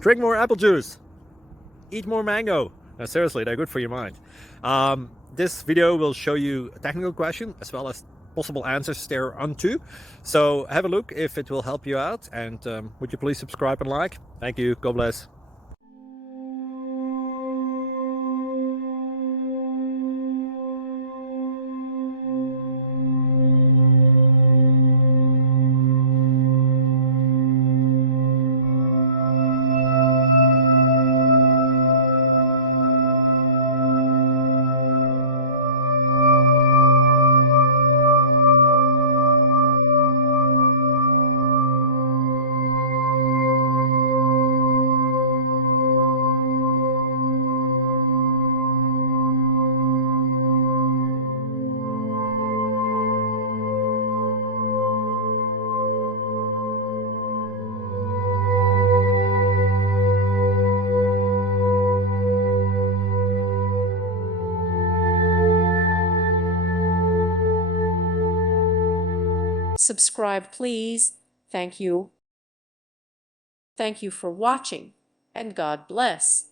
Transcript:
Drink more apple juice. Eat more mango. No, seriously, they're good for your mind. This video will show you a technical question as well as possible answers thereunto. So have a look if it will help you out, and would you please subscribe and like? Thank you. God bless. Subscribe, please. Thank you. Thank you for watching, and God bless.